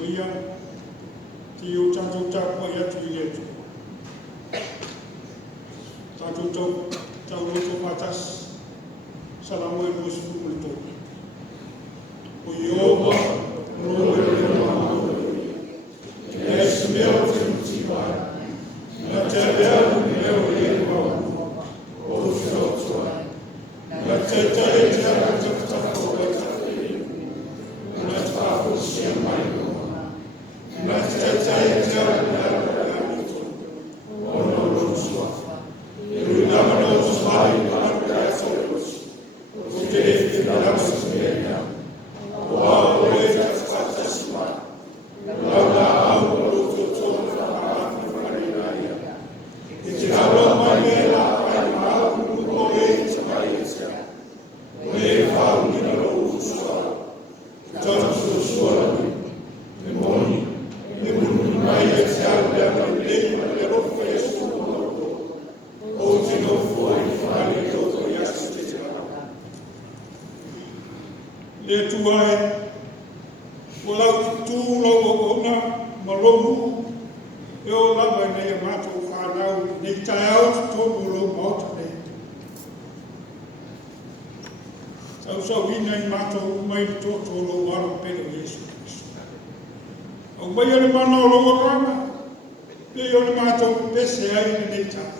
Ia, ti o tātou tāpua ia tu i etu. Tātou tau roto patas, salamu e luas pumulito. O Ioba, roe Leoleo Mamoe, es meo te mutiwai, na te leo meo e mau, o whiotuai, na te tae te aratapatako e tawhiri, na tāpo sia mai noa, na te tae te aratapatako, o no rotua, e runama no tusmai na arka e tōros, o te e te ramas mea, o ao e te whatasmai, launa au o roto tōna whakaatu whareinaia, e te aroa mai me la ai mau o e te mai e tia, o e whaungira o usua, tōna suasurani, e moni, e muni mai e te au lea mai leima le rofa e suasurani, o te nofua i whare toto i asu te te rau. Le tuai, o lau tūlau o ona, malomu, e o lava nei a mātou whānau, nei tai au tōnu lau mauta nei. Tau sau ina i mātou mai tōtō lau wara pere o Jesu Christo. Au mai ane mana o lau rana, pe o le mātou pese ai nei tai.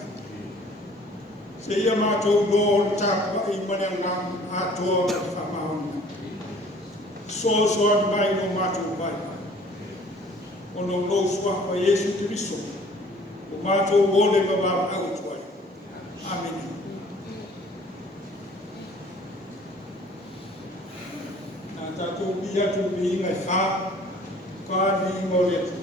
Se ia mātou lō tāpua i mana ngam ātoa o Faamaoni. Soa mai no mātou vai. O no lou sua o Jesu Christo. O mātou wole baba au tuai. Amen. Nā tātou bia tu bi ingai whā, kā ni ngoretu.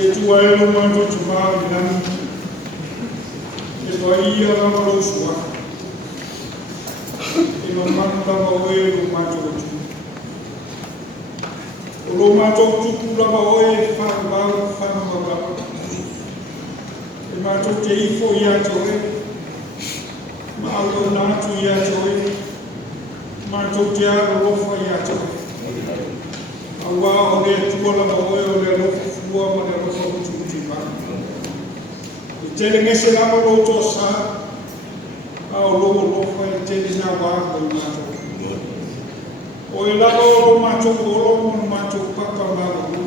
e tua elo manto tumau i nani, e tua ia ngama lo sua. e mamanu lava oe lo mātou tu. O lo mātou tuku lava oe whanau. E mātou te ifo i ato e, ma auto nātu i ato e, mātou te aro lofa i ato e. Awa o le tua lava oe o le lofa fua ma le lofa utu wāna. I tele ngese lama loto sā, a o logo lofa i tele nā wāna i mātou. O e lava o lo mātou olo mo mātou paka mātou.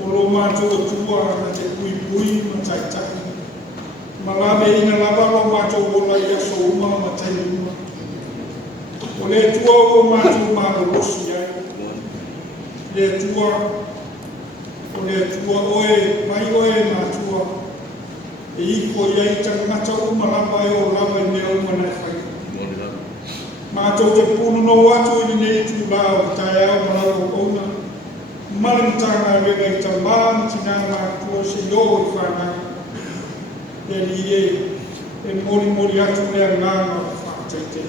O lo mātou tua na te pui ma taitahi. Ma lawe ina lava lo mātou ola i aso uma ma taini uma. O le tua o mātou mātou rosi ai. Le tua, o le tua oe, mai oe mātua. E iko iai tangata uma lava e o lava i mea uma nai whai. Mātou te punu no atu i nei tu lao tai au marau o ona. Marimtanga rega i ta māma tina mātua se yo i whanau. E li e mori atu mea ngāma whakataite.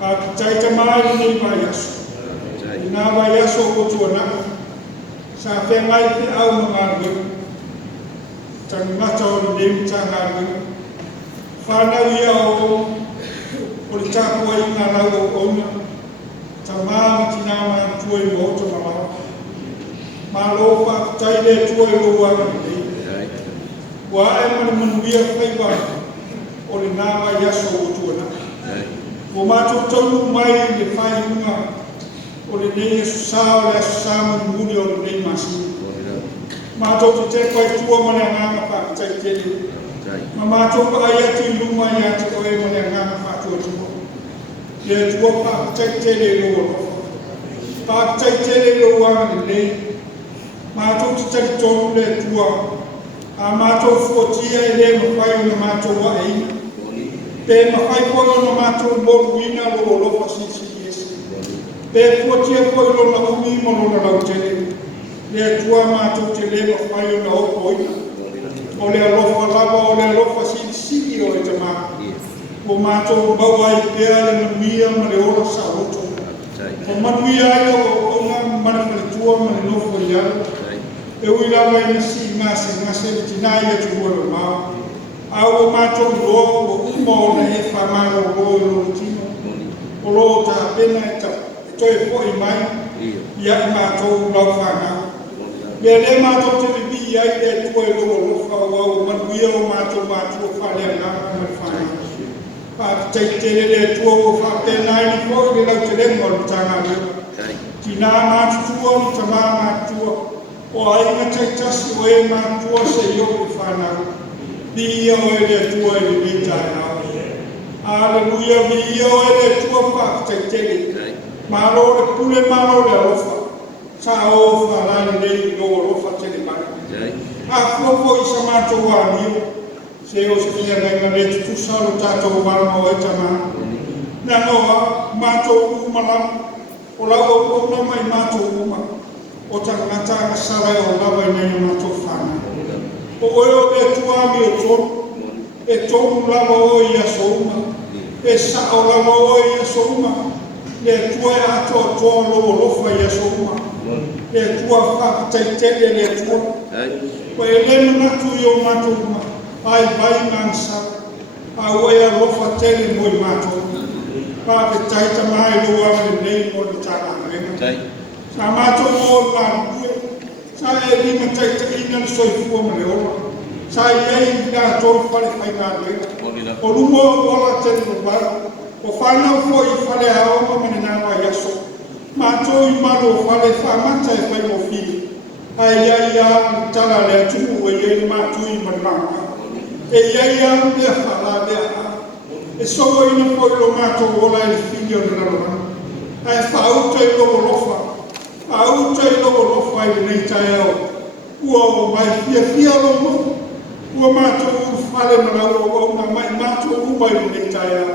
A taita mai nei mai aso. I nā mai aso o tuanaka. Sa whengai te au mga rega. Tangata o nei tanga rega. Whanau ia o o le tāpua i ngā rau o ona, ta māma ki nā mātua i mōta malawa. Mā lō whakatai le tua i lō anga ni nei. Wa e manuia whaiwa o le nā mai aso o tuana. O mātou taunu mai le whai unga o le nei aso sā o le aso sā muni o le nei masi. Mātou te te pai tua ma le ngāma whakatai tele. Ma mātou pa ai atu i luma i atu o e ma le ngāma whakatua tua. Le tua whakatai le loa lofa. Whakatai tele loa anga nei. Mātou te tari tonu le tua. A mātou fuatia e le mawhai o na mātou wa eina. Pe mawhai poi o na mātou moru ina loa lofa sisi esi. Pe fuatia poi o na umi mo na lau tele. Le tua mātou te le mawhai o na opo ina. O le alofa lava o le alofa sisi o e te maa. O mātou maua i pēa le manuia ma le ora sa roto. O manuia ai o ona manifaletua ma le nofo i ala. E ui lava i nasi ngase le tinai atu hua le mao. Au o mātou loa o uma o na e whamara o loa i loro tino. O loa ta pena e toi po i mai. Ia i mātou lau whanau. Lea le mātou te ribi i ai le tua i loro lofa o au manuia o mātou whalea ngā ma le whanau. Tele le tua o whapenai ni koi le lau te rengo o tanga rewa. Ki nā mātua ni ta mā mātua. O ainga taitasi o e mātua se i o whanau. Vi ia o e le tua i le mitai nao. Aleluia, vi ia o e le tua whakatai tele. Mālo le pule mālo le alofa. Sa o whalai nei no alofa tele mai. A kuopo i sa mātua anio. Se o se fia ngai le tutusa o tātou marama o e tama. Nā noa, mātou umalam, o lau o pona mai mātou uma, o tangata ka sarai o lawa i nei mātou whana. O oe o e tuami o tonu, e tonu lawa o i aso uma, e sa o lawa o i aso uma, le tua e ato o toa lo lofa i aso uma, le tua whakatai tele le tua. O e lenu natu i o mātou uma, ai vai mansa a oe a lofa tele mo i mātou. Pa te taita mai loa le nei mo le tāna renga. Sa mātou mo ngā rupue, sa e rima taita ina le soifua ma le ola. Sa i ei ngā tōi whale whai ngā renga. O lungo o ola tele mo bara, o whanau fo i whale haoma ma ne nā mai aso. Mātou i maro o whale whamata e whai mo whiri. Ai ai a tala le atumu e ei mātou i marama. E iai au mea whala mea a. E soa ina poi lo mātou ola e whini o le rarohana. Ai whaauta i logo lofa. Whaauta i logo lofa i nei tae au. Ua o mai fia lo mo. Ua mātou uru whale marau o au na mai mātou uma i nei tae au.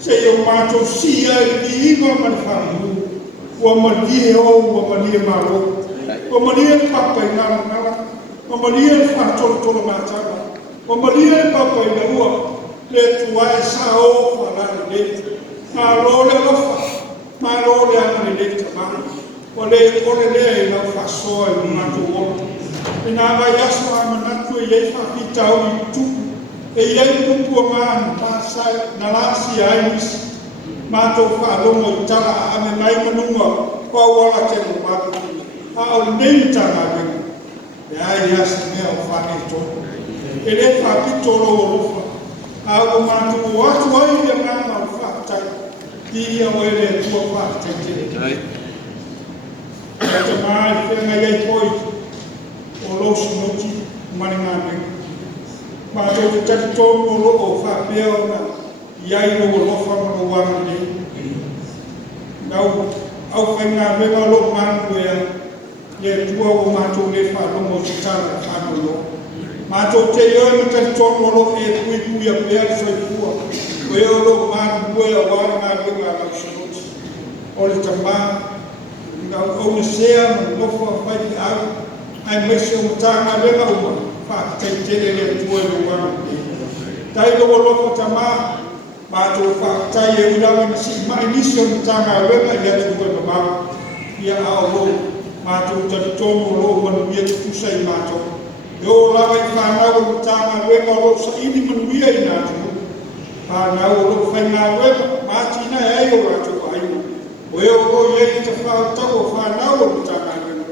Se i o mātou sia i li iwa mani whamu. Ua malie o, ua malie maro. Ua malie papa i ngara. Ua malie whatolo mātara. O maria e papa i na ua, le tuai sa o whalare le, ma lo le lofa, ma lo le ana le tamana, o le i lau whasoa i matu o. E nā vai aso a manatu e iei whakitau i tupu, e iei tupu o ngā pasai na lasi ai nisi, mātou whaalongo i tala a ame mai manunga, kua wala te no matu. A o nei tanga venga, e ai asa mea o whane tōku. E le whakitoro o rofa, a o mātou o atu ai ia ngāma o whakatai, ki ia o ele tua whakatai te. E te mai whenga iei poi, o losi noti, mani ngā venga. Mātou te tati tōku o loko o whapea o ngā, iai no o lofa mana wana nei. Nau, au whenga venga lo manu ea, le tua o mātou le whārongo si tāna whānono. Mātou te ioi ma tani tōno lo e pui pui a pēa soi pua. O e o lo mānu bue a wāra ngā venga a lau sanoti. O le tamā, ngau au na sea ma nofo a whai ki au, ai maise o mta ngā venga uma, whākitai tere le tua e wāna. Tai lo o lofo tamā, mātou whākitai e ulawa na si mai nisi o mta ngā venga i atu ue mamau. Ia a o lo. Mātou tari tōmu o loo manuia te tusai mātou. E o lawa i whānau o tāngā wema o loo sa ini manuia i nātu. Whānau o loo whainā wema, mātina e ai o rātou ainu. O e o loo iei te whātau o whānau o tāngā wema.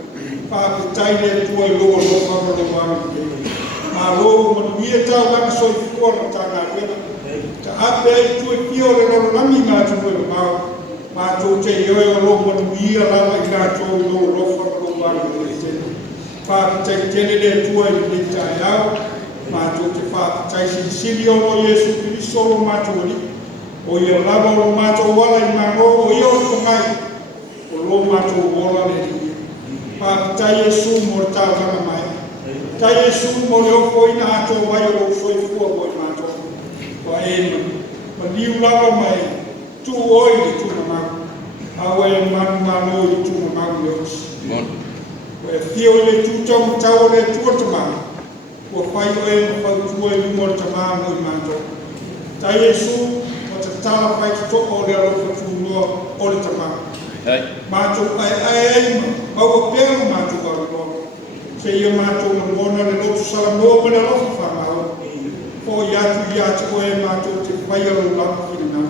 Whāputai le tua i loo loo whānau wānu. Mā loo manuia tau lana soi fua na tāngā wema. Ta ape ai tue pio le loro langi ngātu wema māu. Mātou te ioi o loo manuia lawa i nātou i loo lofa o loo wāna o le tene. Whāpitai tene le tua i le tai au, mātou te whāpitai sili o lo Iesu Kiriso o lo mātou li. O ia lawa o lo mātou wala i maro o ia o lo ngai, o lo mātou wala le li. Whāpitai Iesu mo le tāu lana mai. Tai Iesu mo le ofo ina ato mai o lo soi fua o i mātou. Wa ena, ma liu lawa mai, tu oi le tuna mau. Awa e manu manu i tuna mau le osi. O e whio le tūtau tau le tua tamau. O whai o e mwhau tua i lumo le tamau mo i mātou. Tai Iesu, o te tala whai te toko o le alofa tūnoa o le tamau. Mātou ai ai ma, mau o pēra mātou aronoa. Se ia mātou na mona le lotu salamoa ma le alofa whamau. O iatu o e mātou te whai alo lapu ki na.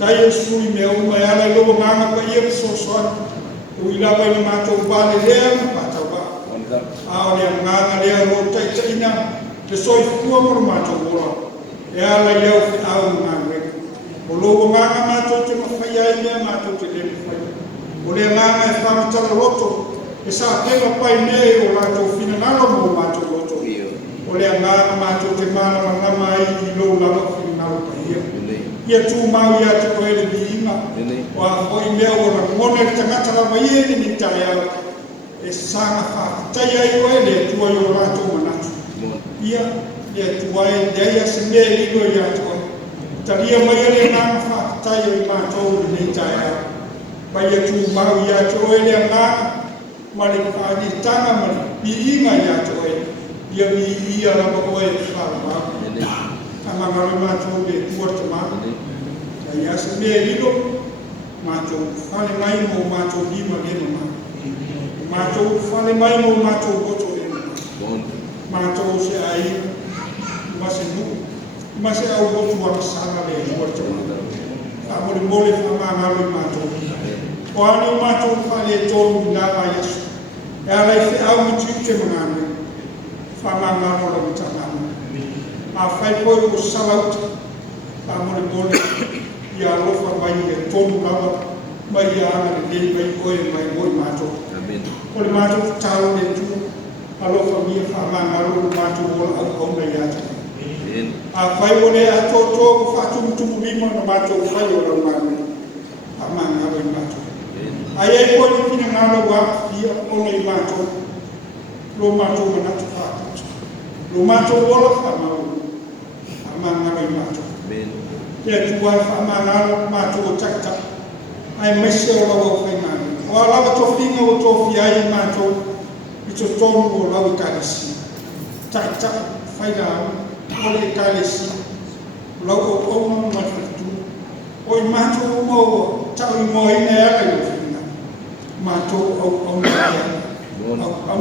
Tai Iesu i mea uma e ala i lobo nganga pa ia ki sosoani. O i lawa i mātou vale lea ma pātau wā. Ao lea nganga lea ro taitaina, le soi fukua moro mātou ora. E ala i au fi au ngā reka. O lobo nganga mātou te mawhai ai mea mātou te le mawhai. O lea nganga e whamatara roto, e sa pēma pai nei o lātou whinanalo mo mātou roto. O lea nganga mātou te mana manama ai i lo lava whinanalo pa ia. Ia tū mau ia te koele di inga. O a hoi mea o na ngone le tangata la mai e ni tae au. E sanga whakatai ai koele e tua i o rātou manatu. Ia, e tua e deia se mea ino i atu ai. Taria mai ele nganga whakatai o i mātou ni tae au. Pai e tū mau ia te koele a nganga. Ma le whaani tanga ma le bi inga i atu ai. Ia mi ia rama koe whakamau. Amangaro mātou le tua tamau. Ai asa mea lilo, mātou whale mai mo mātou lima le mama. Mātou whale mai mo mātou boto le mama. Mātou se ai, mase nuku, mase au botu waka sana le tua tamau. Amore mole whamangaro i mātou. O ane mātou whale tōru nā mai asu. E ala i whi au mitu te mangane. Whamangaro la mitamana. A whai poi o salauta. Amore mole. Ia lofa mai e tonu lawa, mai ia ana le lei mai oe mai oi mātou. O le mātou tau le tu, a lofa mia whamangaro le mātou ola au kauna i atu. A whai o le ato tō whātumutumu lima na mātou whai o lau mātou. Whamangaro i mātou. Ai ei koe ni pina ngāna wāpia ona i mātou. Lo mātou manatu whātutu. Lo mātou ola whamangaro. Whamangaro i mātou. Ia tuai whamangaro mātou o takta. Ai mese o lau au whaimani. O a lawa tō whinga o tō whiai mātou i tō tonu o lau i kālesi. Takta, whainau, o le kālesi. lau o matu oi matu mo tau mo ina ai o fina matu o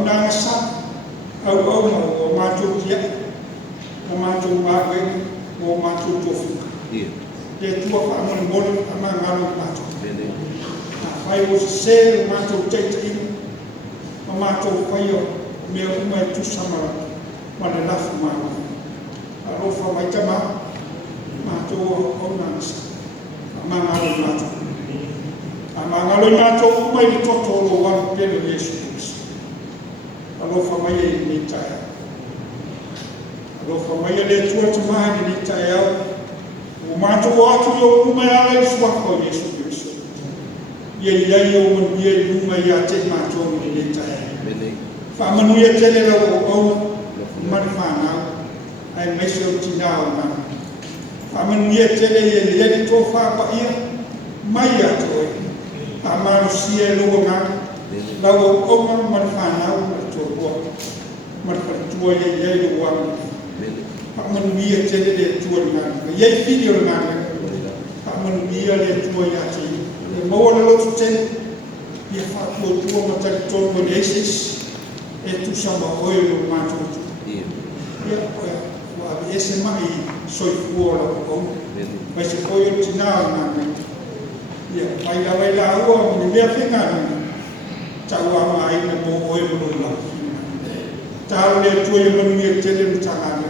na sa au matu kia o matu mawe o matu tofika te tua pa mon mon ama ngalo matu ai o se matu tei o matu faio me o mai tu samara mana lafu mana alo fa mai tama matu o nansa amangalo matu mai toto lo wan pele Yesu Kristo alo fa mai ni tai alo fa mai le tua tama ni tai o matu atu yo mai ala swa ko Yesu Kristo ye yo mun ye uma ya te matu ni tai fa manu ye tele lo o man fa na ai mai so tinao na aman ye tele ye to fa pa ia mai ya to aman sie lo nga la o man fa na o to bo man fa to ye lo wa aman ye tele de to nga ye video nga aman ye le to ya ti mo wala lo ten ye fa to ma ta to mo desis e tu sama o lo ma to ya ese mai soi fuola ko mai se foi o tinao na ya vai la o ni me afenga ni tawa mai na mo o e mo la tawo le tu e mo ni tele ni tanga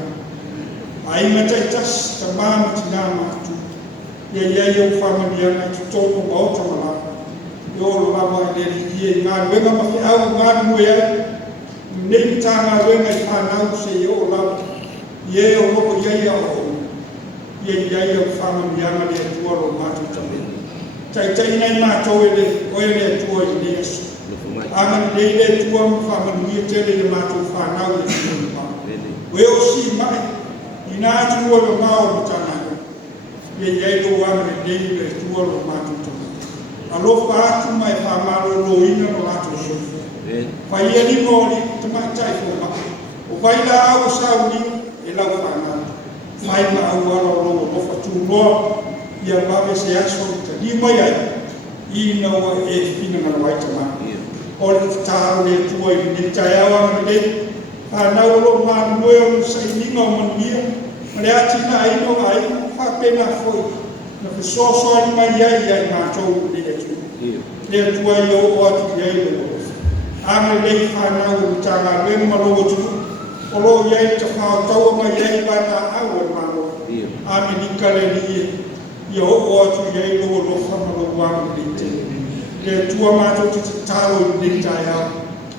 ai ma tai tas ta ma tinao ma tu ya yo familia na tu to ko ba to la yo lo la ma le ni na wenga ma au ma mu ya ni tanga wenga pa na se yo la ye o mo ye o ye o fama miama le tuoro matu tambe tai nei mato ele o ele tuo ni yesu aman le tuo fama ni tele le mato fa na o we o si mai ina tuo lo mao mutana ye lo wa le tuo lo matu tambe alo fa tu mai fa malo lo ina lo mato so fa ye ni mo ni tama tai fo ma o vai la o sa ni ela fana mai ma awalo lo mo fatu lo ya ba se aso ni mai ai I no e fina na vai tama o ta le tuoi ni taiawa me ana lo ma no sai ni no mania le atina ai no ai fa pena foi no que so ni mai ai ma to le tu le tuoi o atu ye lo ame le fa na o ta la le ma lo tu olo ye te fa tau mai ye ba na awe ma lo ame ni kale ni ye o tu ye lo fa ma lo wa ni te le tua ma to te talo ni ta ya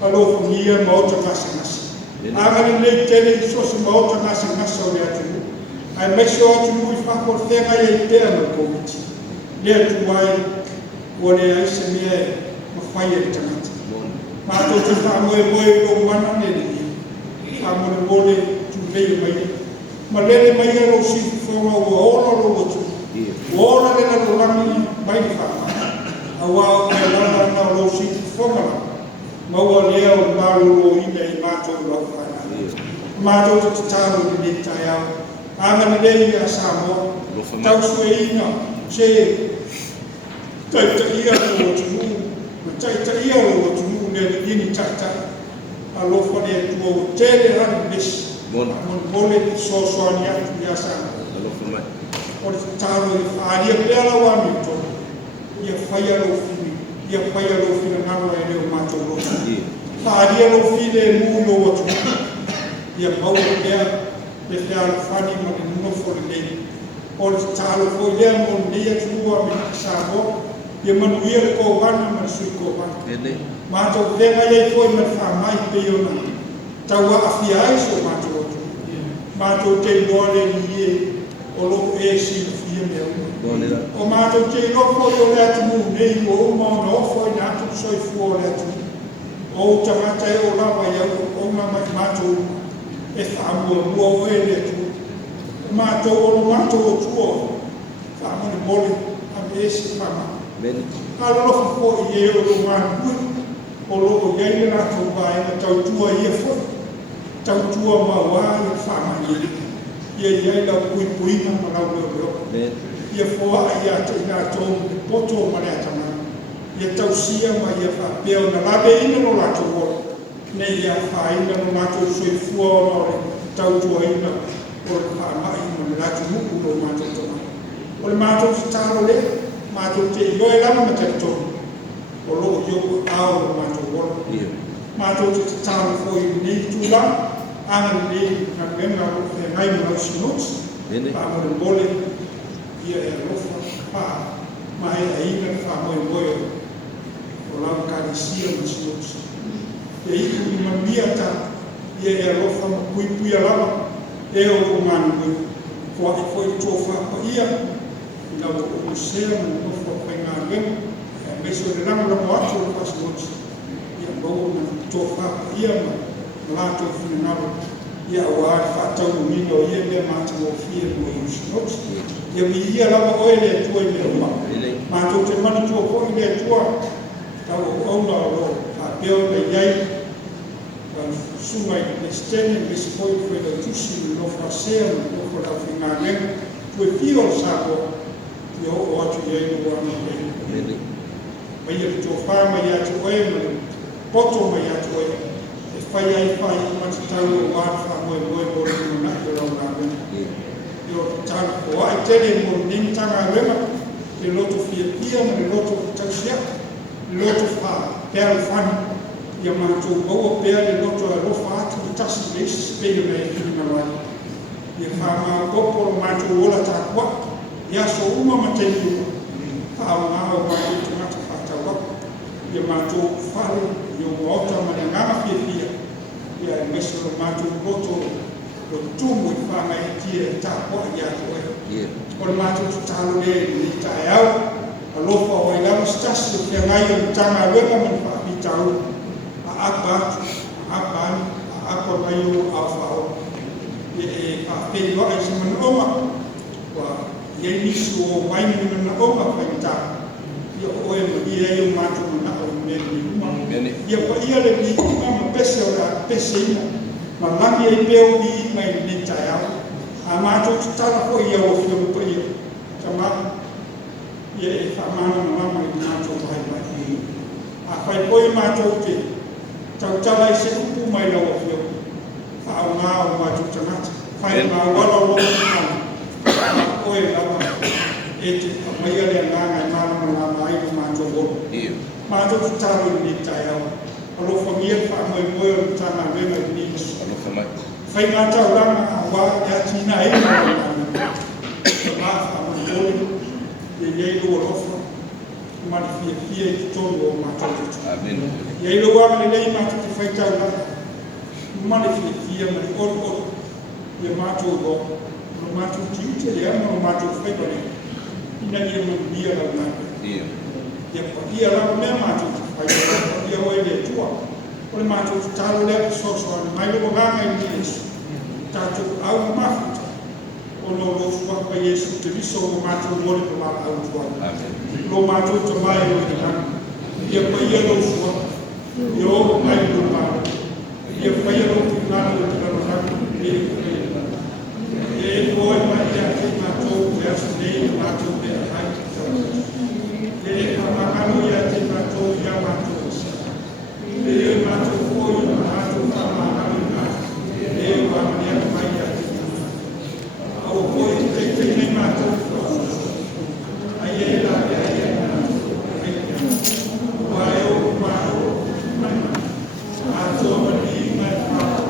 alo ni ye ma o te kasina ame ni le te ni so se ma o te kasina so le atu ai me so tu mu fa ko te ma ye te ma ko ti le tua o le ai se me ma fa ye te ma to te fa mo e lo mana ne amor bole tu veio mai mai ero si fora o ora lo tu ora le la lami mai fa awa la na lo si fora ma wa le o ma lo ina I ma to lo fa ma to tu talo ni taia ama le ya samo tau suina se tai ia lo tu tai ia lo tu ne ni tata alo fone tuo tele ran bis mon bole so ni ya sa alo fone o taro aria pela wa mi to ia faia lo fini na no ele o mato lo aria lo fine mu lo tu ia pau ia le fala fani mo no fone le o taro fo ia mo dia tuo mi sa bo ia manuia ko wana ma su ko wana mato venga ye foi ma fa mai pe yo na tawa afia so mato te dole ni o lo e si fia me o mato te no foi o le atu ne o mo no foi na tu so fu o le atu o tamata e o la wa ya o ma mato e fa mo o e le tu mato o tu fa mo ni bole a esse fama ala lo fo ye o ma o lo ye na to ba e tau tua ye fo tau tua ma wa e fa ma ye ia lau puipuina ma lau leo. Ia foa ia te ina tō poto ma rea tamana. Ia tausia ma ia whapea na labe ina no lato wora. Ne ia whaina no lato sui fua o nore tautua ina o le whaamai ma le lato muku no mato tamana. O le mato te taro le, mato te ioe lama ma te tonu. O loo ioko ao o mato wora. Mato te taro foi nei tūla, ana nei na menga o te ngai mo lau sinuts. Pa mo le mole, ia e rofa, pa ma e aina whamoe moe o lau karisia ma sinuts. E iku i mamia ta, ia e rofa ma puipuia lama, e o manu moe. Kua e foi tō whapa ia, i lau o sea mo rofa pai ngā lema, e meso le rama lamo atu o pa sinuts. Ia mau na tō whapa ia ma lato whinaro. Ia wāre whātau mino ia mea mātau o whia no i sinuts. Ia mi ia lama oe lea tua i mea uma. Mātou te mana tua koi lea tua. Tau o auna o lo pēo na iai. Sumai le stene le sipoi koe la tusi no whasea no koko la whinga nena. Tue pio o sako. Ia o atu iai no wana mea. Mai ia tō whāma ia tu oe mani. Poto mai atu oe. Whai ai whai i mati tau o wāwha moe moe moe no naki o rau rāwena. Io tāna o ai tere mo nintanga rema, le loto fia pia ma le loto tausia, le loto wha pēr whani. Ia mātou baua pēr le loto a rofa atu i tasi le isi spēio nei kini marai. Ia wha mā koporo mātou ola tā kua, ia so uma ma te iuma. Whao ngā o mai o tangata whātau wako. Ia mātou whare, ia o ota ma le ngama fia fia. Ia e meso o mātou roto o tumu i whanga e tia e tā poa i atu e. O le mātou tu tālo le ni tae au, a lofa o i lawa stasi o kia ngai o tanga wenga man whaapi tau, a apa atu, a apa ani, a apa mai o au whao. Ia e whaaperi wa e se mana oma, wa ia nisu o waini mana oma whain tā. Ia o e ia e o mātou mana o mea ni uma. Ia pa ia le ni uma ma pese o la pese ina. Ma langi e peo i mai ni tai au. A mātou tu tala po ia o whio pa ia. Ka maa, ia e whamana na mama i mātou vai mai. A whai po i mātou te tau tala i se upu mai lau o whio. Whao ngā o mātou tangata. Whai ngā wala o lomo tangata. A oe lawa e te whamaia lea ngāngai māna ngā mai o mātou wolo. Mātou tu tala i ni tai au. Alo whamia whamoe moe o tana renga i ni isu. Whai ngā tau ranga a wā e atina e ngā ranga. Mā whamoe moe, e iei lua rofa, mani fia fia i tonu o mātou tutu. Iei lua ame lei mātou te whai tau ranga. Mani fia fia, mani oro oro, i mātou ro. No mātou tiute le ama o mātou whai bane. Ina ia mani bia lau nāke. Ia pa ia lau mea mātou te whai bane. Ia oe le tua. O le mātou tu tālo lea ki soso ane, mai leo nganga i ni Yesu. Tatou au mafuta. O no lofu waka Yesu te viso o mātou mole pa waka au tuana. Lo mātou te mai o te hana. Ia pa ia lofu waka. Ia o mai lo mātou. Ia pa ia lofu nana o te rano hana. Ia e koe mai ia te mātou te asu nei mātou te ahai. Ia e kamakano ia te mātou ia mātou. Ia mātou koi, mātou whamahari mātou. Ia whamania mai a te tama. Au koi te tene mātou whaosu. Ai e la e mātou. Wai o mātou mai. Mātou mani mai mātou.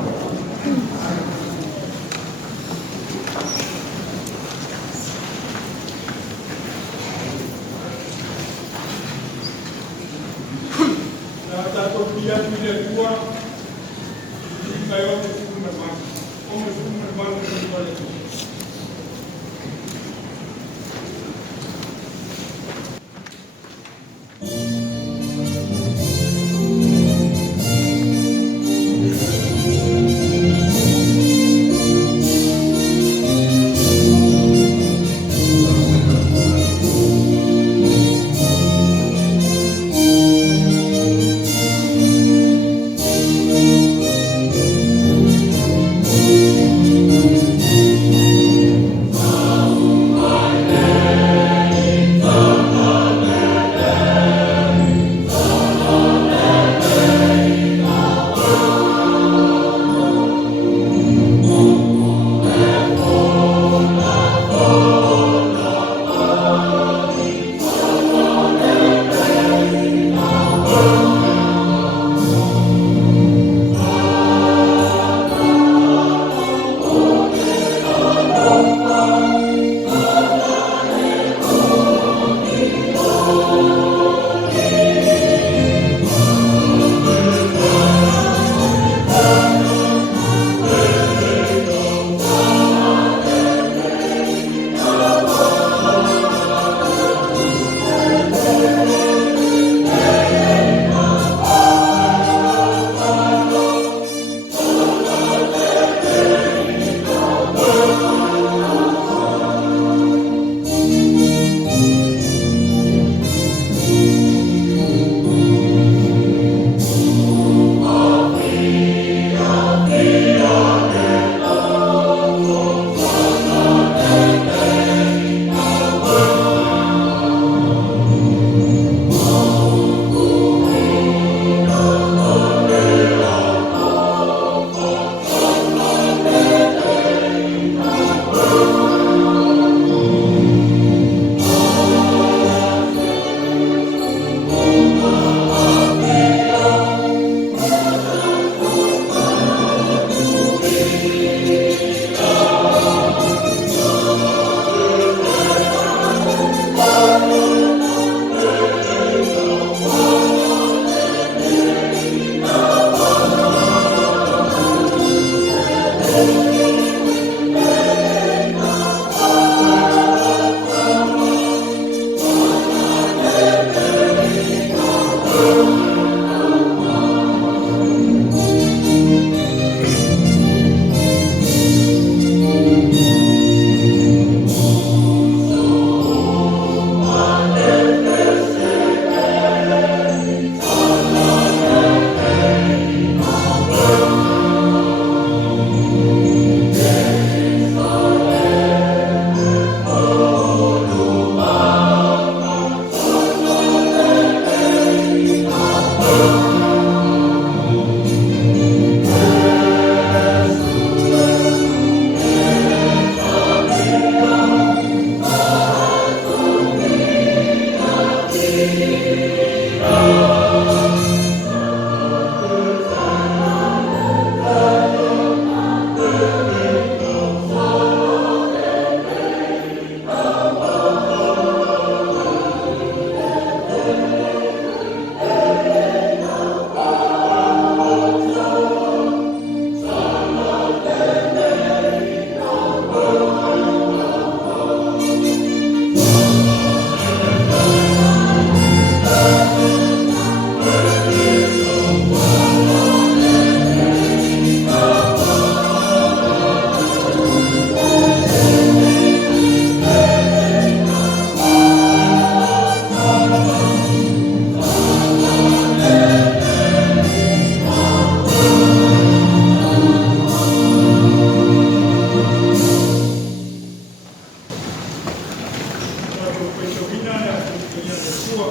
Paitawina ya kutumia lesua.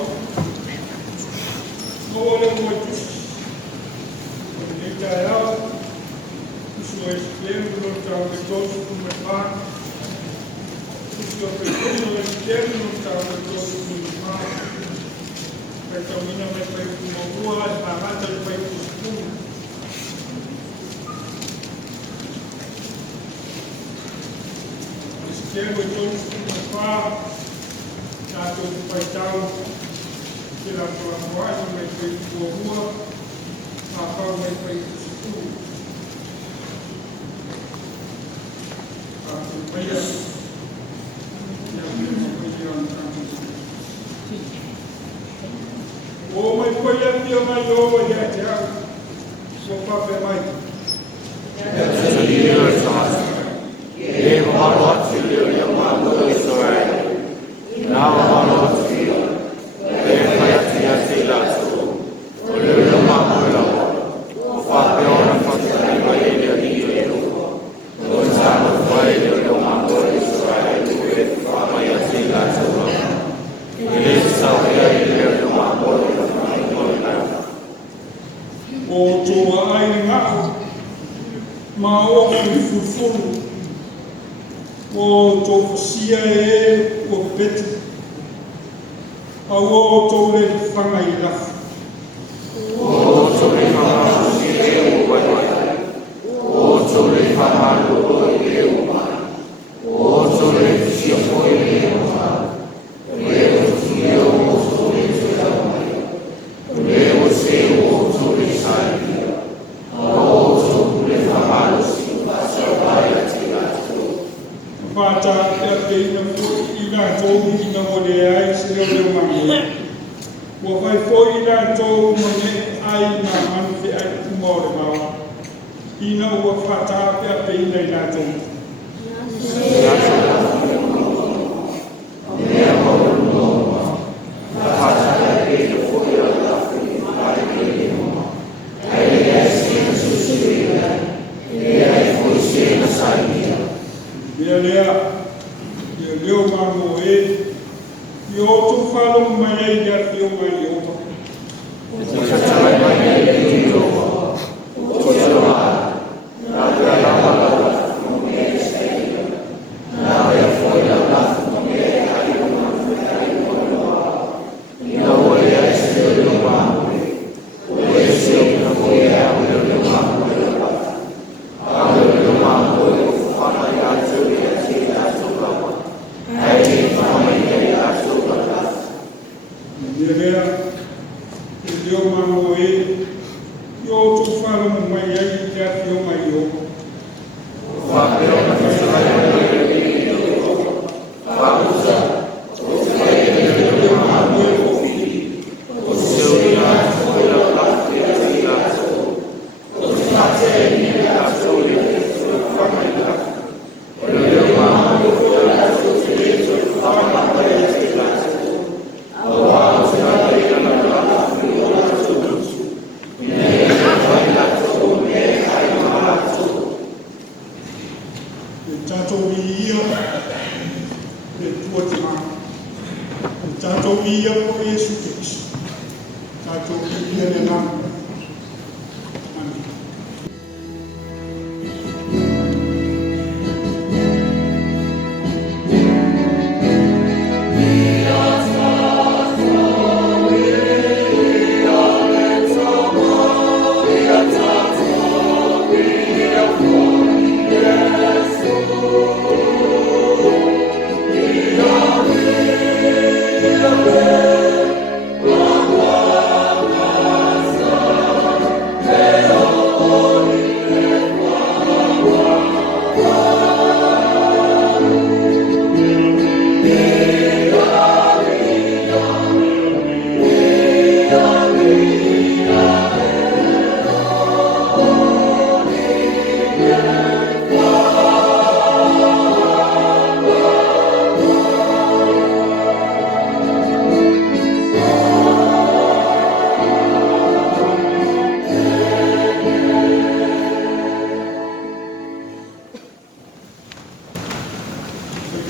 Ngawale mwetu. Nita yao. Kusua iskemu nota umetosu kumepana. Kusua pekono iskemu nota umetosu kumepana. Paitawina mepai kumagua. Mahata mepai kuskuma. Iskemu tosu kumepana. Tatou Paitau, kila tuamuaji mepai kuagua, Auapaau mepai kusiku. Supaya yang mepai yang kami. O mepai yang dia mayo ya jauh, sopa pemai. Leoleo Mamoe Faamaoni. Now our field, Leoleo Mamoe Faamaoni, Leoleo Mamoe O tua ai ngako, ma o fufuru, o tō sia o peti, a o tō le whangai rafu. O tō le whangai o waiwai, o tō le whangai o mai, o tō le sia poi o mai, leo tia o tō le tia mai, leo se o tō le saia, o tō le whangai si pasa vai a tia tō. Pata e ina ina tō ina mole ai se Leoleo Mamoe. Wa vai foi ina tō mone ai na manu te ai kumore mawa. Ina ua whata pe ina ina tō. Leoleo Mamoe, i o tō whalo mai ai ia whio mai i opa. Leoleo Mamoe, i o tō whalo mai ai ia whio mai i opa. Tatou ia le tuatima. Tatou ia po Yesu Kristo. Tatou ia le nama. Amen.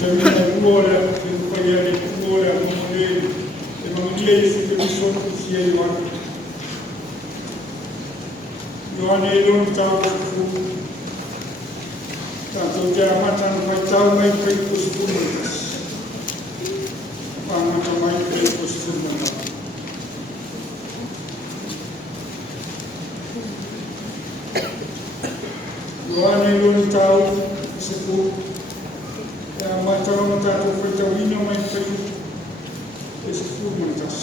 Termina glória, que foi a glória. dia i whakamiso ki e Ioane. Ioane e lon tau kufu. Tātou te amata na mai tau mai pei ko sipumatas. Whamata mai pei ko sipumatas. Ioane e lon tau sipu. Te amata na tātou whai tau ina mai pei ko sipumatas.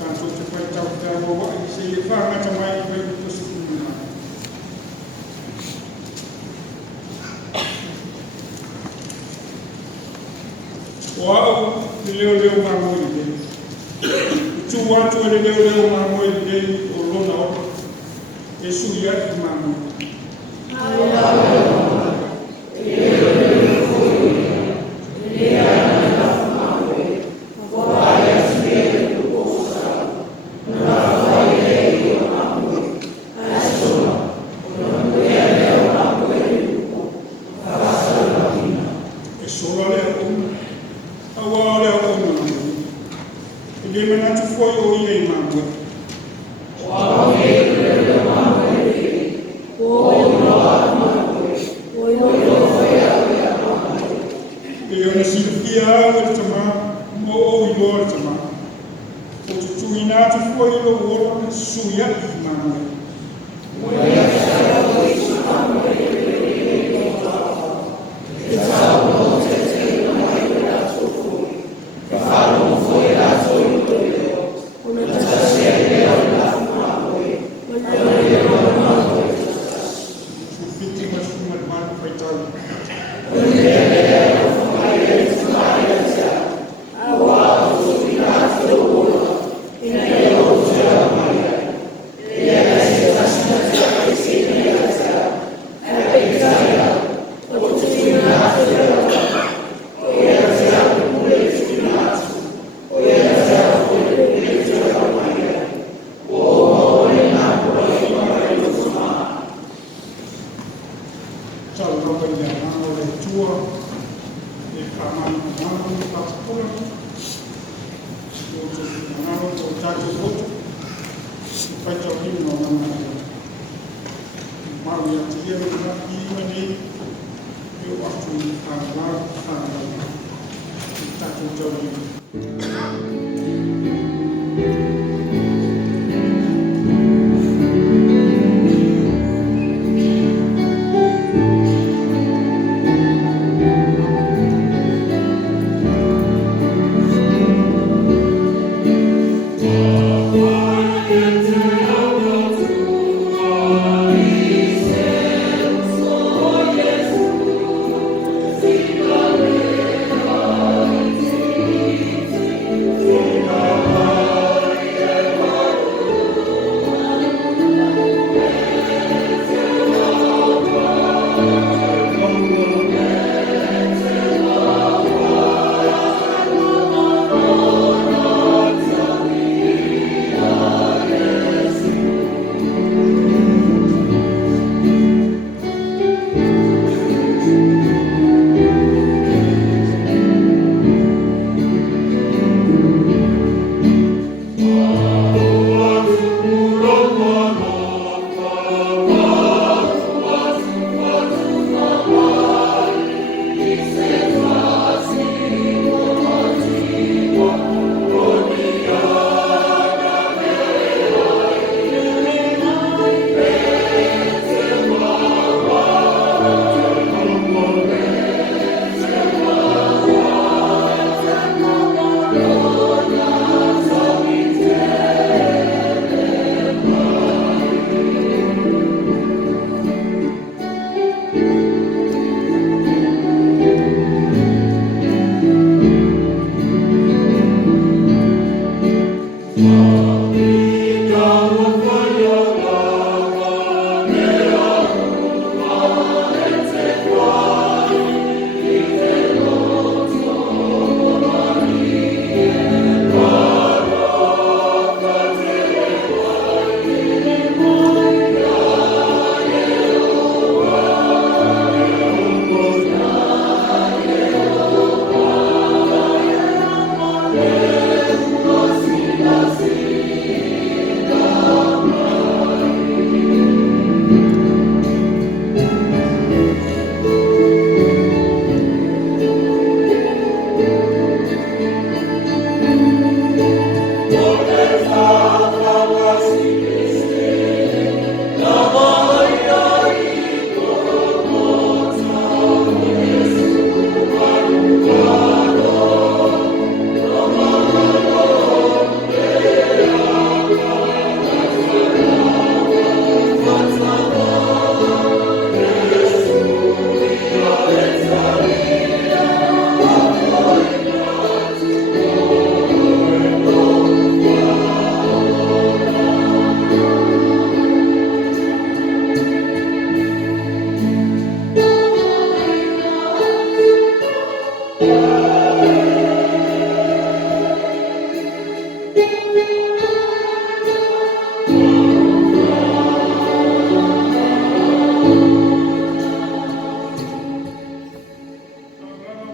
Tātou te whai tau te awawa i se i whamata mai pei ko sipumatas. Auapaau Leoleo Mamoe tu watu e Leoleo Mamoe o lona o e suia i Mamoe.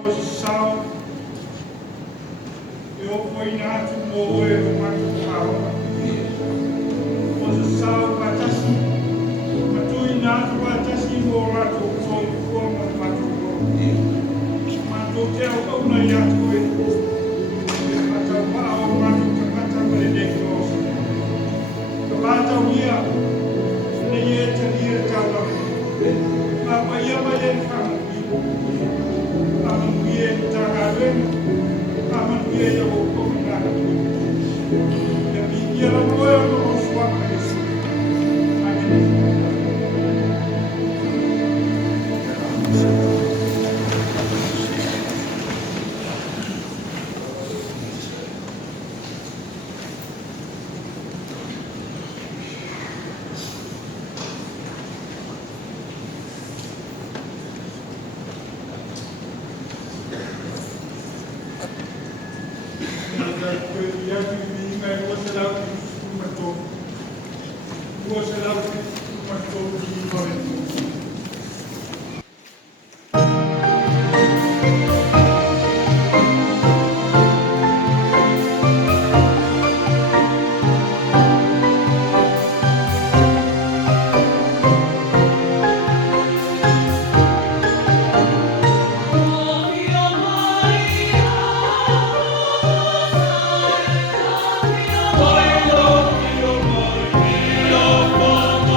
o se sao e o poina atu mo e o matu kao o se sao patasi matui na atu patasi mo rato koi kua ma matu ko matu te au au na i atu e mata wa au matu ka mata mare de kiosa ka mata uia ne ye te lia tawa ma pa ia ma ye kama Amanguie tagaren, amanguie yo komina. Ya mi la moya no swaka yesu. Amen. Failauga,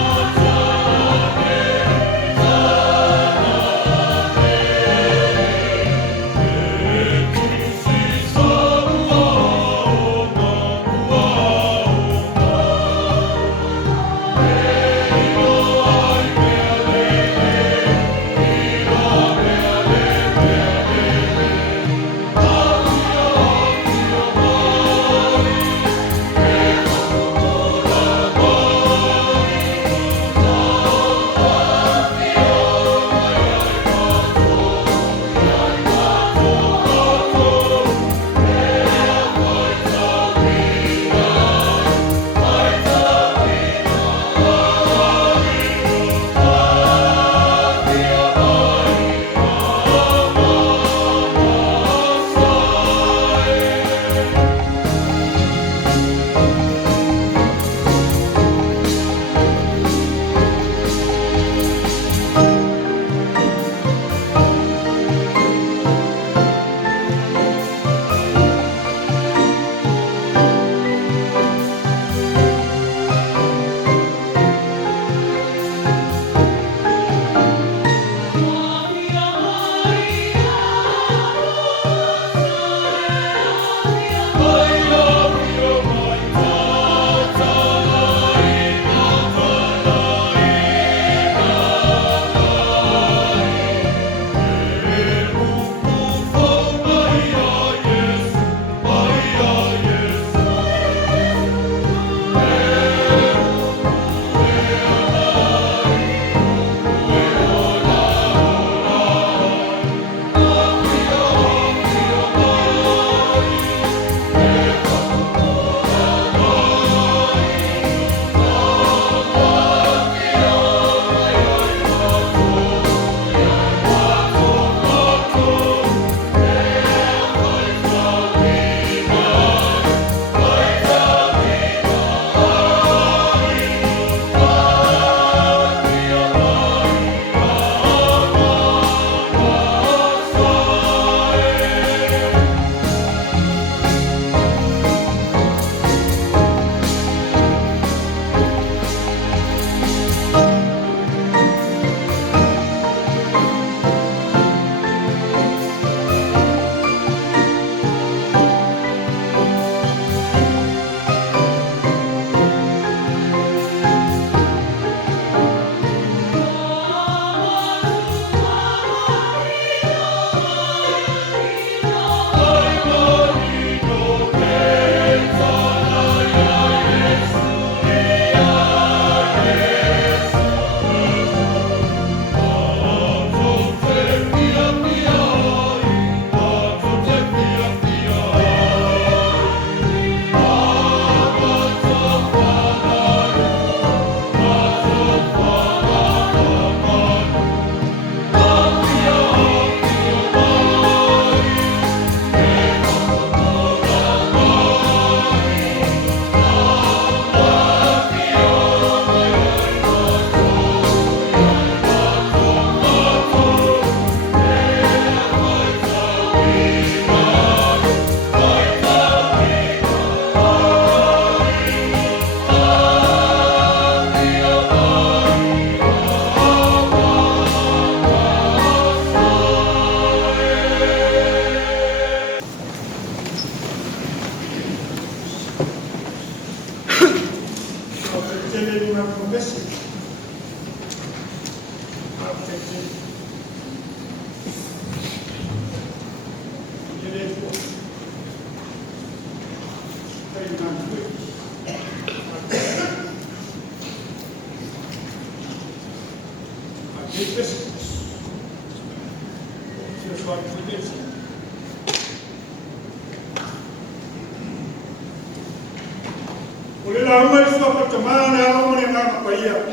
Oleh lama suapa teman lama yang nak payah.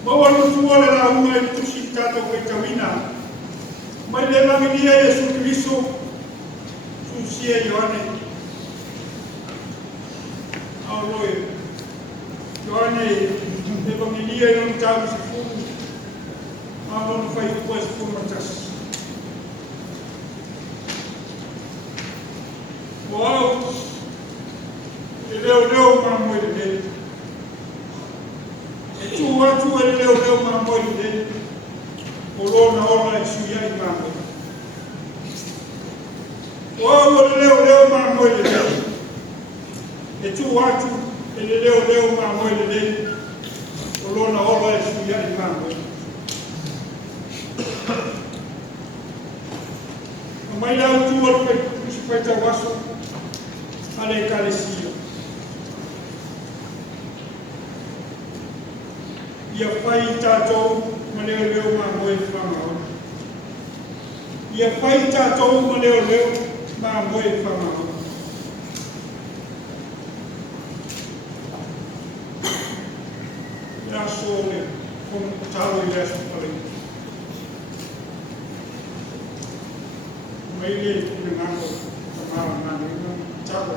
Bawa lutua le lama itu cinta atau kekawina. Mai lelang dia Yesus Kristus susia Yohane. Allah Yohane lelang dia yang tahu sepuluh. Allah fai kuas pumatas. Wow. Leoleo Mamoe Faamaoni. Tua Leoleo Mamoe Faamaoni. Olona ola Fiaui Vaisagote. Wow, Leoleo Mamoe Faamaoni. Tua Leoleo Mamoe Faamaoni. Olona ola Fiaui Vaisagote. Mai lau tua pai tawaso ale kalesia. Ia pai Tatou ma Leoleo Mamoe Faamaoni. Ia pai Tatou ma Leoleo Mamoe Faamaoni. Ia sole kon talo ia sole. Mai le ngako tamara ngani talo.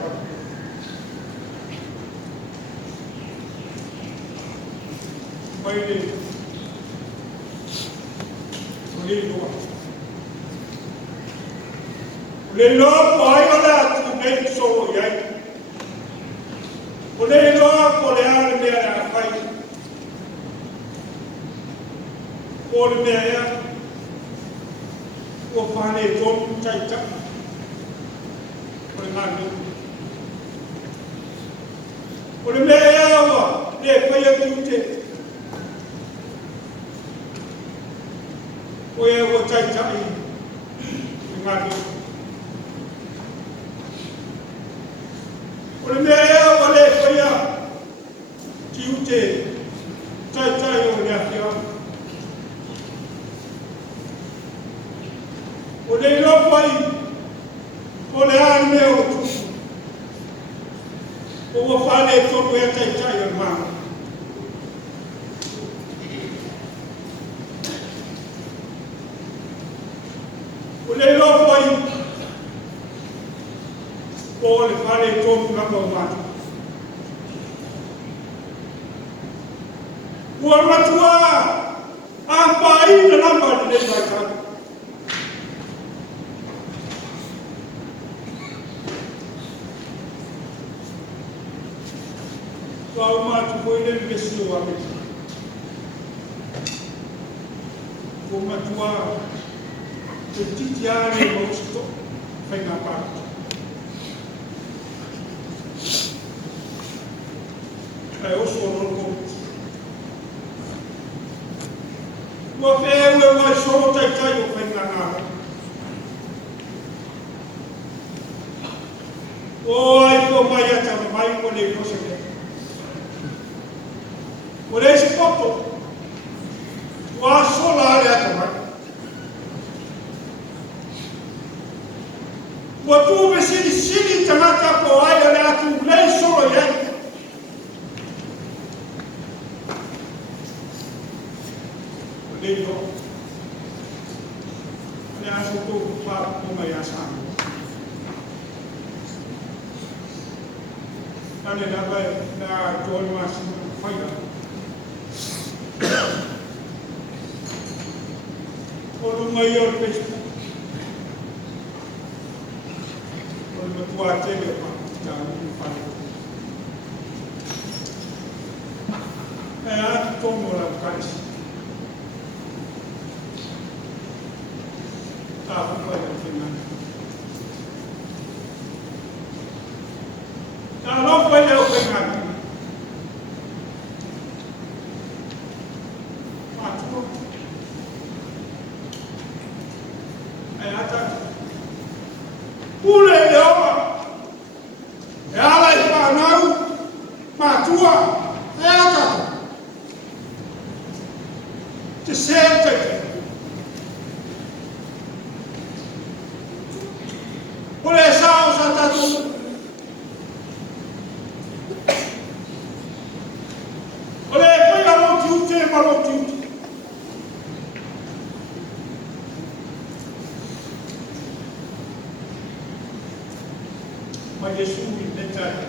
Mai Leoleo ai ala tu nei so yai. Leoleo ko le ale me ala fai. Ko le me ya. Ko fane ton tai ta. Ko le ngani. Ko le me ya wa le fai tu te. Oya wo tai tai ngani. Ole mea wale faya kiute tai tai o le afia. Ole lo pai ole ane o tu. O wo fale to we tai tai o ma. Ole lo pai Ole fale tomu na mata. Ua matua apa ina namba di baita. Kau matu koile besu wapi. Kau matua petitiane mosto fai na parte. Ai o sono ko. Wa fewe wa sono tai tai o fenana. O ai ko mai ata mai ko le ko se. O le se popo. Wa sola le ata mai. Wa tu be sini tamata ko ai le atu le solo ya. Leoleo, le aso to pa ko mai asa. Ane na vai na to mas faia. Olu mai o Facebook. Olu tua tele pa ta ni fa. A to mo la kasi. Tahu pada dengan. Kalau pada dengan, macam ayat, boleh jawab. Tatou. Ole foi a lo tiute ma lo tiute. Ma Yesu in dettaglio.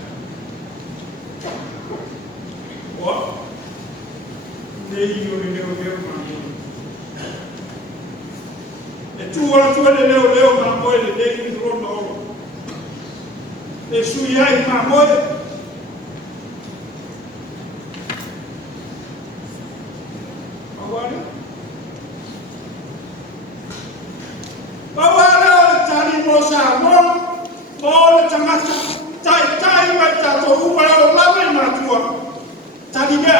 O Leio Leoleo Mamoe. E tu ora tu Leoleo Mamoe le dei rono. E sui ai Mamoe. Bawala tali mosa mo o tangata tai mai Tatou wala lame matua tali ga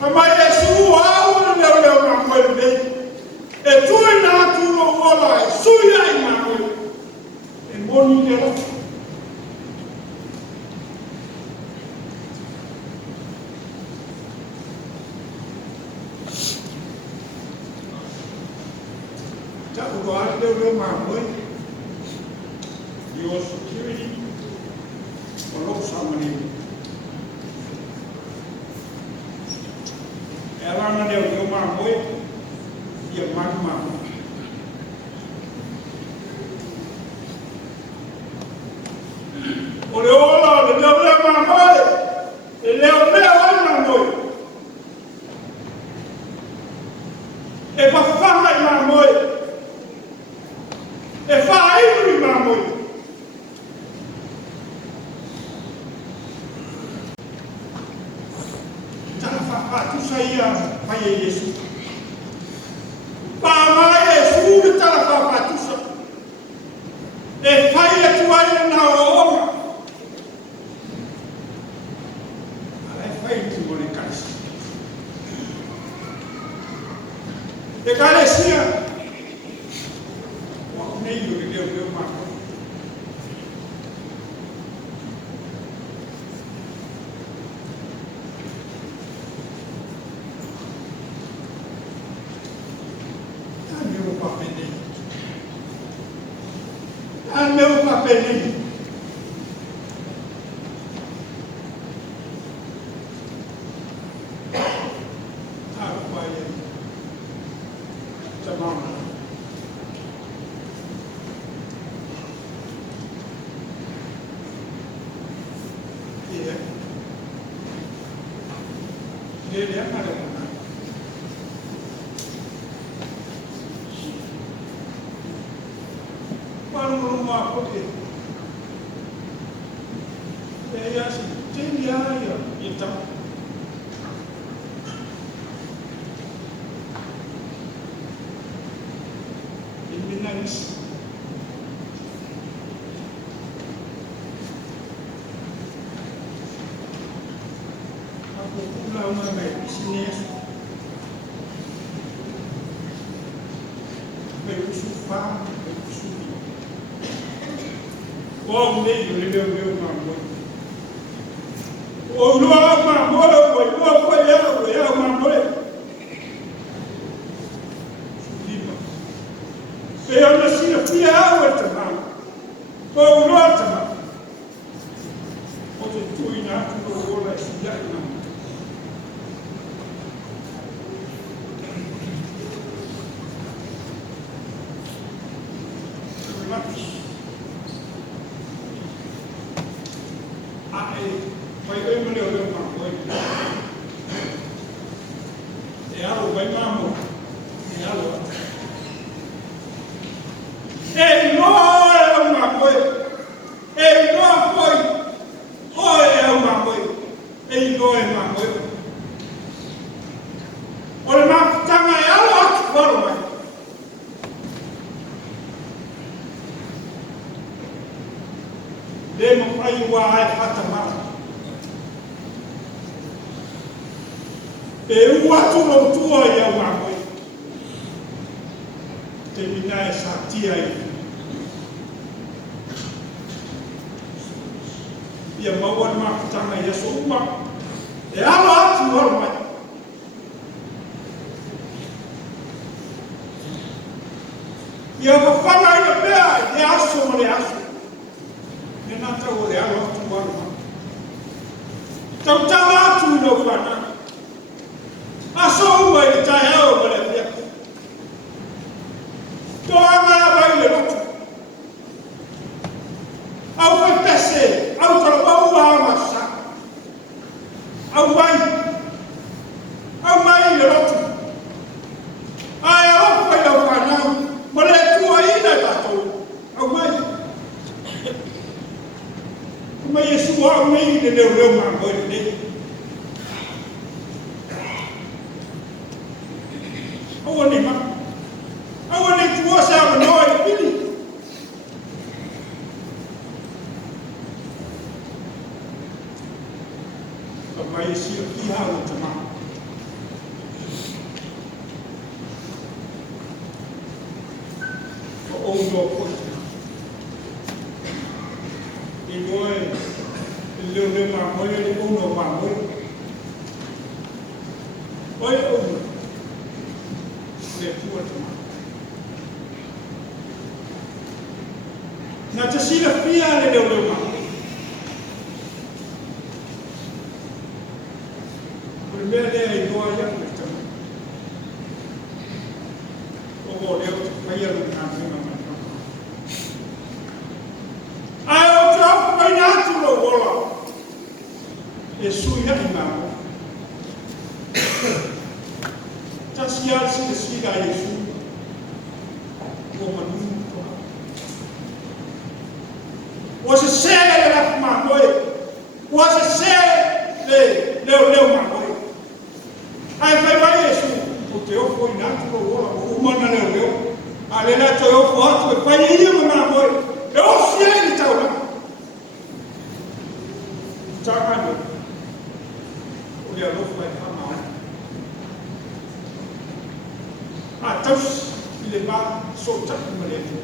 ama Yesu au Leoleo Mamoe be e tu na tu no wala suya i Mamoe e moni dela Leoleo Mamoe, your security, or look somebody. Elana Leoleo Mamoe, your magma. Oleola, the Leoleo Mamoe, the Leoleo Mamoe. E Failauga Mamoe. E fai Mamoe. Tatou saia pai Yesu. Pa mai Yesu que tatou sa. E fai a tua na oma. Ai fai tu bone casa. E carecia. Meio que deu uma meu papelinho. Ah, pai. Chamamos. Ele é maravilhoso. Para uma coisa. É assim, tem área, então. Eminência. Uma medicina, meio sofá, meio subir. O meio Leoleo Mamoe. O Leoleo Mamoe, o Mamoe. Subindo. Eu nasci a filha Auapaau. O Auapaau. Onde tu e na tu não olha se já não. Vai ver Leoleo Mamoe. É algo vai Mamoe. É algo. Ele não é o Mamoe. Ele não foi. Ou é o Mamoe. Ele não é o Mamoe. Olha na tanga é algo forma. Demo pai wa fatama. E o atu no tua e o Mamoe. Terminar essa tia aí. E a maua de macutanga e a sopa. E a lote norma. ia whawhanga i na pēa, le aso mo le aso. Ne nā tau o le alo atu wanga. Tau tau atu i no whana. Aso ua i tae au ma le pia. Toa ngā vai le rotu. Au whai pese, au tarawau a masa. Au mai le rotu. Ai au whai lau whanau, ma le tua ina tatou. Au mai. Mai e sua au nei le Leoleo Mamoe nei. Aua ni ma. Aua ni tua sa manoa i pili. Mai e sio ki hao o tama. O no pote. E noe, e Leoleo Mamoe, e ono Mamoe. Oi ono. Le tua tama. Na te sila pia le Leoleo Mamoe. Mea lea i noa ia me tama. O leo te whaia lu ngā whima mai kama. Ai o te au mai nātu no wola. E sui haki māmo. Tasi alsi te sira i sui. O manu toa. O se se le rafu māmoe. O se se le Leoleo Mamoe. Ai vai Yesu, o te ofo i nātu o wola, o umana Leoleo. A le nā te ofo atu e whai ia ma Mamoe. E osi e ni taura. Tākane, o le alofa e Faamaoni. A taus i le mā so taku ma le tu.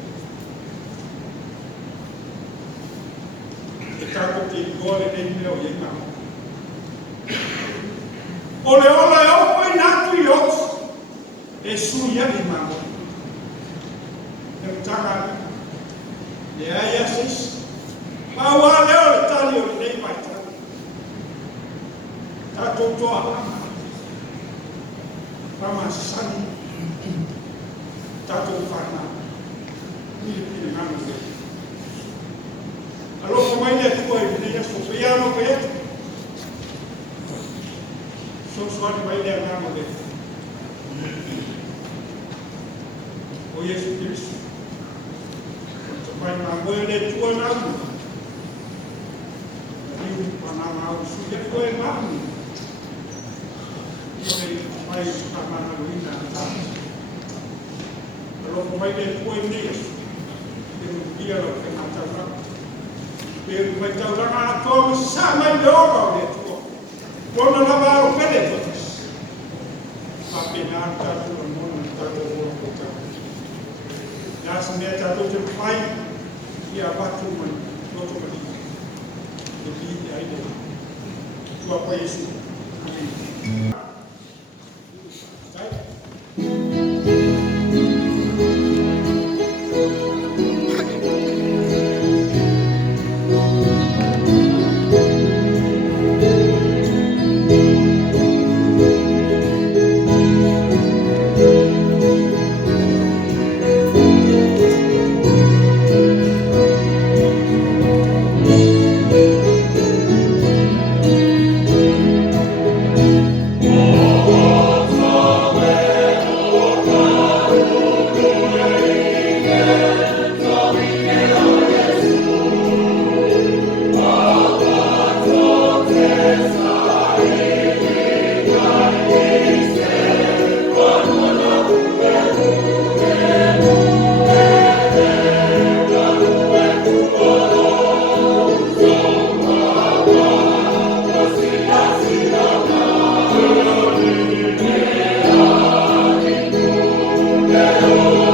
E tāko te ingoa le nei mea o iei Mamoe. O le ola e opo i nātu i otu, e sui ani Mamoe. E mtakani, le ai asis, maua leo le tali o nei mai tali. Tatou toa hama, pama sani, tatou whana, pili ngānu te. Aloko mai le tua i nei aso, pe ano pe etu. Sosuani mai lea ngāmo le. O Yesu Kristu. O mai Mamoe le tua ngāmu. Riu panama au suya koe ngāmu. Ioi mai kamana luina ngāmu. Aloko mai le tua i nei Yesu. Iru kia lo ke ngātauranga. Iru mai tauranga a tōma sa mai le oga o le tua. Kona lava o pele totas. Pape nā tātou a mona tātou o kota. Nāsa mea tātou te whai i a watu mai roto mani. E pi te aide. Tua pa Yesu. Amen.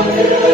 Yeah.